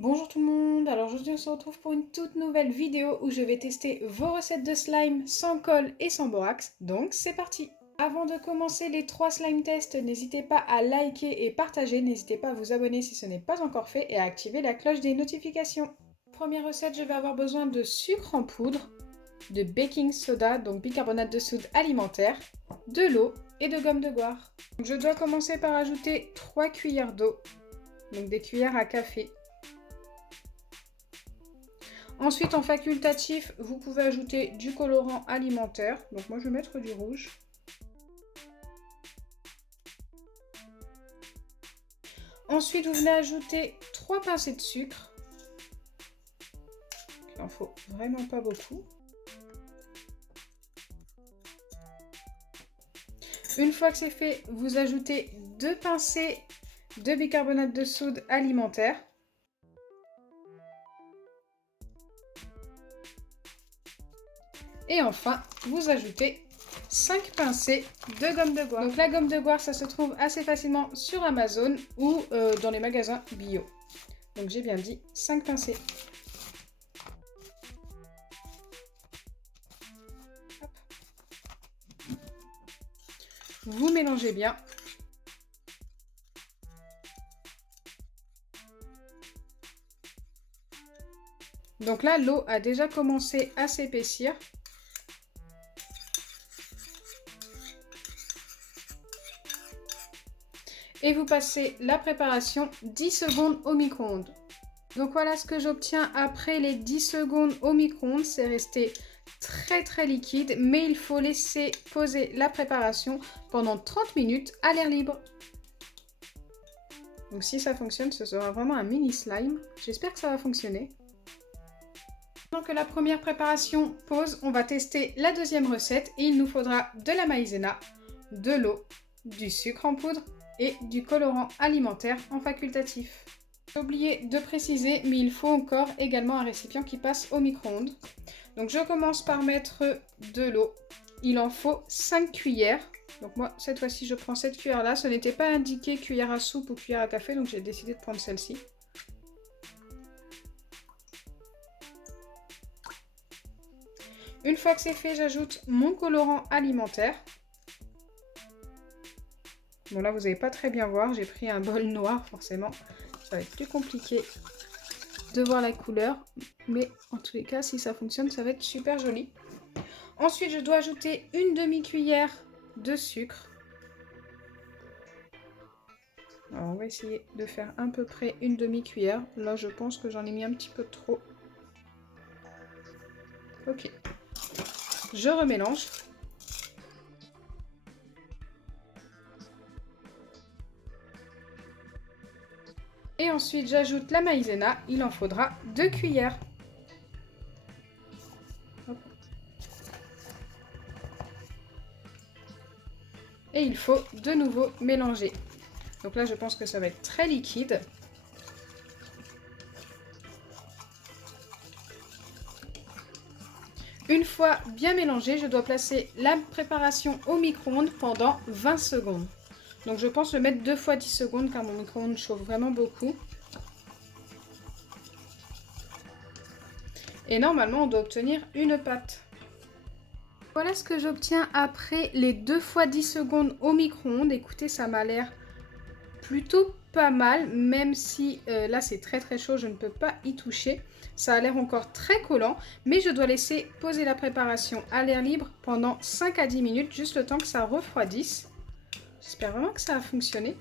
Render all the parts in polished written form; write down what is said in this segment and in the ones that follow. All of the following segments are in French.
Bonjour tout le monde, alors aujourd'hui on se retrouve pour une toute nouvelle vidéo où je vais tester vos recettes de slime sans colle et sans borax, donc c'est parti. Avant de commencer les 3 slime tests, n'hésitez pas à liker et partager, n'hésitez pas à vous abonner si ce n'est pas encore fait et à activer la cloche des notifications. Première recette, je vais avoir besoin de sucre en poudre, de baking soda, donc bicarbonate de soude alimentaire, de l'eau et de gomme de goire. Donc je dois commencer par ajouter 3 cuillères d'eau, donc des cuillères à café. Ensuite, en facultatif, vous pouvez ajouter du colorant alimentaire. Donc moi, je vais mettre du rouge. Ensuite, vous venez ajouter 3 pincées de sucre. Il n'en faut vraiment pas beaucoup. Une fois que c'est fait, vous ajoutez 2 pincées de bicarbonate de soude alimentaire. Et enfin, vous ajoutez 5 pincées de gomme de goire. Donc la gomme de goire, ça se trouve assez facilement sur Amazon ou dans les magasins bio. Donc j'ai bien dit 5 pincées. Hop. Vous mélangez bien. Donc là, l'eau a déjà commencé à s'épaissir. Et vous passez la préparation 10 secondes au micro-ondes. Donc voilà ce que j'obtiens après les 10 secondes au micro-ondes. C'est resté très liquide, mais il faut laisser poser la préparation pendant 30 minutes à l'air libre. Donc si ça fonctionne, ce sera vraiment un mini slime. J'espère que ça va fonctionner. Pendant que la première préparation pose, on va tester la deuxième recette et il nous faudra de la maïzena, de l'eau, du sucre en poudre et du colorant alimentaire en facultatif. J'ai oublié de préciser, mais il faut encore également un récipient qui passe au micro-ondes. Donc je commence par mettre de l'eau. Il en faut 5 cuillères. Donc moi, cette fois-ci, je prends cette cuillère-là. Ce n'était pas indiqué cuillère à soupe ou cuillère à café, donc j'ai décidé de prendre celle-ci. Une fois que c'est fait, j'ajoute mon colorant alimentaire. Bon là, vous n'allez pas très bien voir, j'ai pris un bol noir, forcément. Ça va être plus compliqué de voir la couleur. Mais en tous les cas, si ça fonctionne, ça va être super joli. Ensuite, je dois ajouter une demi-cuillère de sucre. Alors, on va essayer de faire à peu près une demi-cuillère. Là, je pense que j'en ai mis un petit peu trop. Ok. Je remélange. Et ensuite, j'ajoute la maïzena. Il en faudra 2 cuillères. Hop. Et il faut de nouveau mélanger. Donc là, je pense que ça va être très liquide. Une fois bien mélangé, je dois placer la préparation au micro-ondes pendant 20 secondes. Donc je pense le mettre 2 fois 10 secondes car mon micro-ondes chauffe vraiment beaucoup. Et normalement, on doit obtenir une pâte. Voilà ce que j'obtiens après les 2 fois 10 secondes au micro-ondes. Écoutez, ça m'a l'air plutôt pas mal, même si là c'est très chaud, je ne peux pas y toucher. Ça a l'air encore très collant, mais je dois laisser poser la préparation à l'air libre pendant 5 à 10 minutes, juste le temps que ça refroidisse. J'espère vraiment que ça a fonctionné.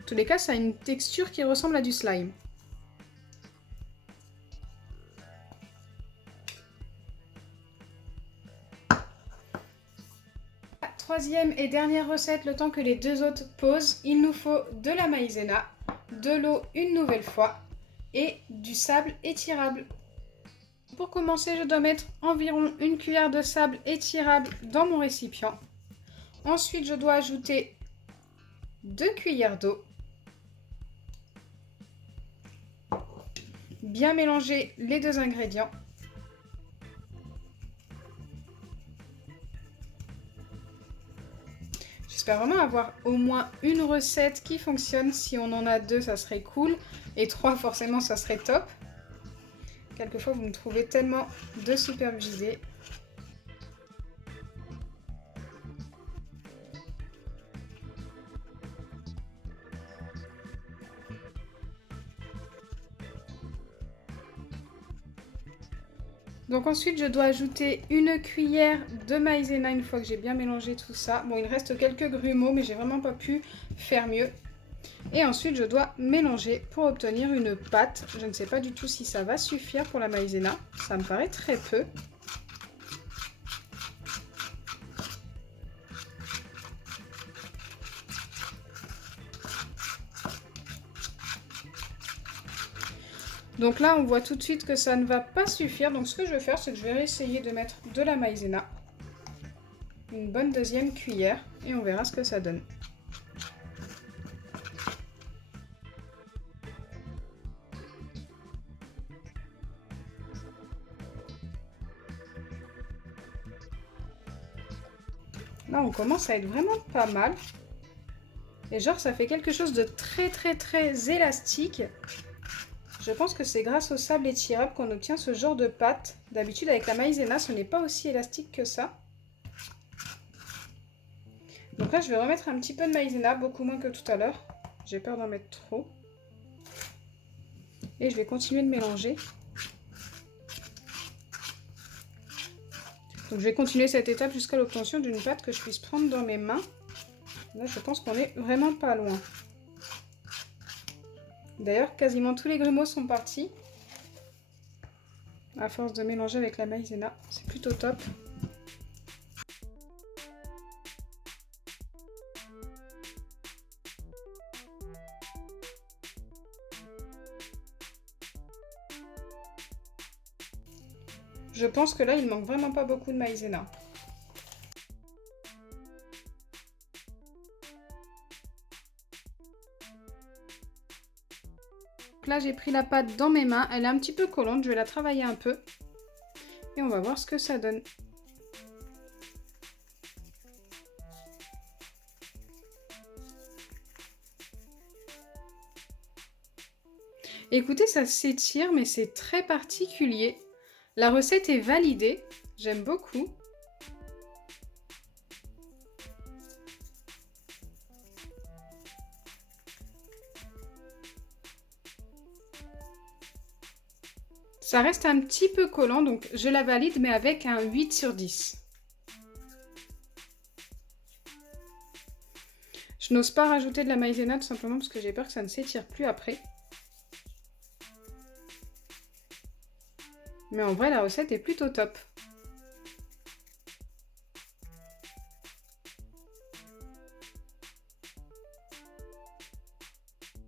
En tous les cas, ça a une texture qui ressemble à du slime. Troisième et dernière recette, le temps que les deux autres posent, il nous faut de la maïzena, de l'eau une nouvelle fois et du sable étirable. Pour commencer, je dois mettre environ une cuillère de sable étirable dans mon récipient. Ensuite, je dois ajouter 2 cuillères d'eau. Bien mélanger les deux ingrédients. J'espère vraiment avoir au moins une recette qui fonctionne. Si on en a 2, ça serait cool. Et 3, forcément, ça serait top. Quelquefois, vous me trouvez tellement de superbes idées. Donc ensuite, je dois ajouter une cuillère de maïzena une fois que j'ai bien mélangé tout ça. Bon, il reste quelques grumeaux, mais j'ai vraiment pas pu faire mieux. Et ensuite, je dois mélanger pour obtenir une pâte. Je ne sais pas du tout si ça va suffire pour la maïzena. Ça me paraît très peu. Donc là, on voit tout de suite que ça ne va pas suffire. Donc ce que je vais faire, c'est que je vais réessayer de mettre de la maïzena. Une bonne deuxième cuillère. Et on verra ce que ça donne. Là, on commence à être vraiment pas mal. Et genre, ça fait quelque chose de très élastique. Je pense que c'est grâce au sable étirable qu'on obtient ce genre de pâte. D'habitude, avec la maïzena, ce n'est pas aussi élastique que ça. Donc là, je vais remettre un petit peu de maïzena, beaucoup moins que tout à l'heure. J'ai peur d'en mettre trop. Et je vais continuer de mélanger. Donc je vais continuer cette étape jusqu'à l'obtention d'une pâte que je puisse prendre dans mes mains. Là, je pense qu'on est vraiment pas loin. D'ailleurs, quasiment tous les grumeaux sont partis. À force de mélanger avec la maïzena, c'est plutôt top. Je pense que là, il manque vraiment pas beaucoup de maïzena. Là, j'ai pris la pâte dans mes mains. Elle est un petit peu collante. Je vais la travailler un peu. Et on va voir ce que ça donne. Écoutez, ça s'étire, mais c'est très particulier. La recette est validée. J'aime beaucoup. Ça reste un petit peu collant, donc je la valide, mais avec un 8 sur 10. Je n'ose pas rajouter de la maïzena tout simplement parce que j'ai peur que ça ne s'étire plus après. Mais en vrai, la recette est plutôt top.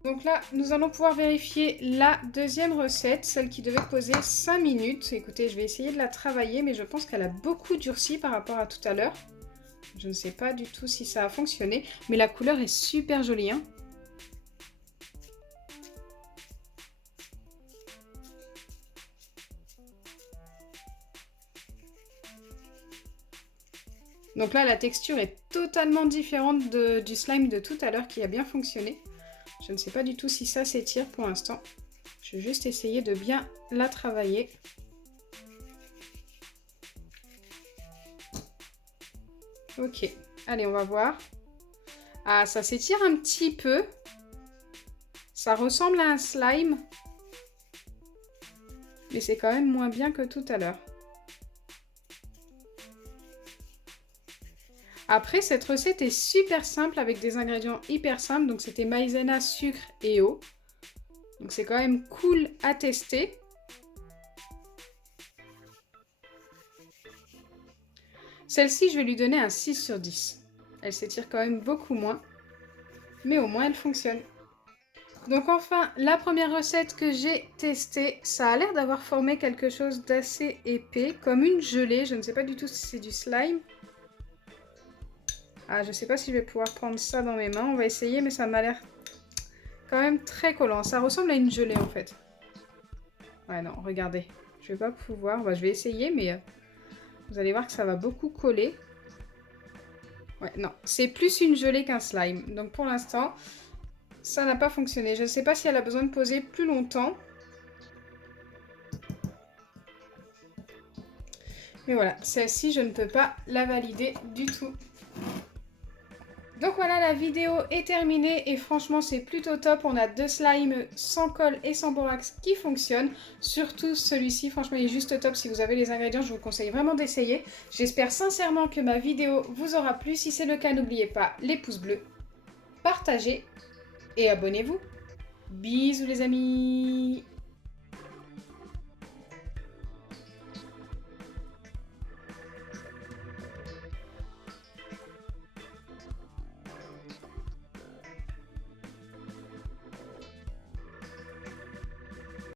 Donc là, nous allons pouvoir vérifier la deuxième recette, celle qui devait poser 5 minutes. Écoutez, je vais essayer de la travailler, mais je pense qu'elle a beaucoup durci par rapport à tout à l'heure. Je ne sais pas du tout si ça a fonctionné, mais la couleur est super jolie, hein. Donc là, la texture est totalement différente du slime de tout à l'heure qui a bien fonctionné. Je ne sais pas du tout si ça s'étire pour l'instant. Je vais juste essayer de bien la travailler. Ok, allez, on va voir. Ah, ça s'étire un petit peu. Ça ressemble à un slime. Mais c'est quand même moins bien que tout à l'heure. Après, cette recette est super simple avec des ingrédients hyper simples. Donc, c'était maïzena, sucre et eau. Donc, c'est quand même cool à tester. Celle-ci, je vais lui donner un 6 sur 10. Elle s'étire quand même beaucoup moins. Mais au moins, elle fonctionne. Donc enfin, la première recette que j'ai testée, ça a l'air d'avoir formé quelque chose d'assez épais, comme une gelée. Je ne sais pas du tout si c'est du slime. Ah, je ne sais pas si je vais pouvoir prendre ça dans mes mains. On va essayer, mais ça m'a l'air quand même très collant. Ça ressemble à une gelée en fait. Ouais, non, regardez. Je vais pas pouvoir. Bah, je vais essayer, mais vous allez voir que ça va beaucoup coller. Ouais, non, c'est plus une gelée qu'un slime. Donc pour l'instant, ça n'a pas fonctionné. Je ne sais pas si elle a besoin de poser plus longtemps. Mais voilà, celle-ci, je ne peux pas la valider du tout. Donc voilà, la vidéo est terminée et franchement c'est plutôt top. On a 2 slimes sans colle et sans borax qui fonctionnent. Surtout celui-ci, franchement il est juste top. Si vous avez les ingrédients, je vous conseille vraiment d'essayer. J'espère sincèrement que ma vidéo vous aura plu. Si c'est le cas, n'oubliez pas les pouces bleus, partagez et abonnez-vous. Bisous les amis!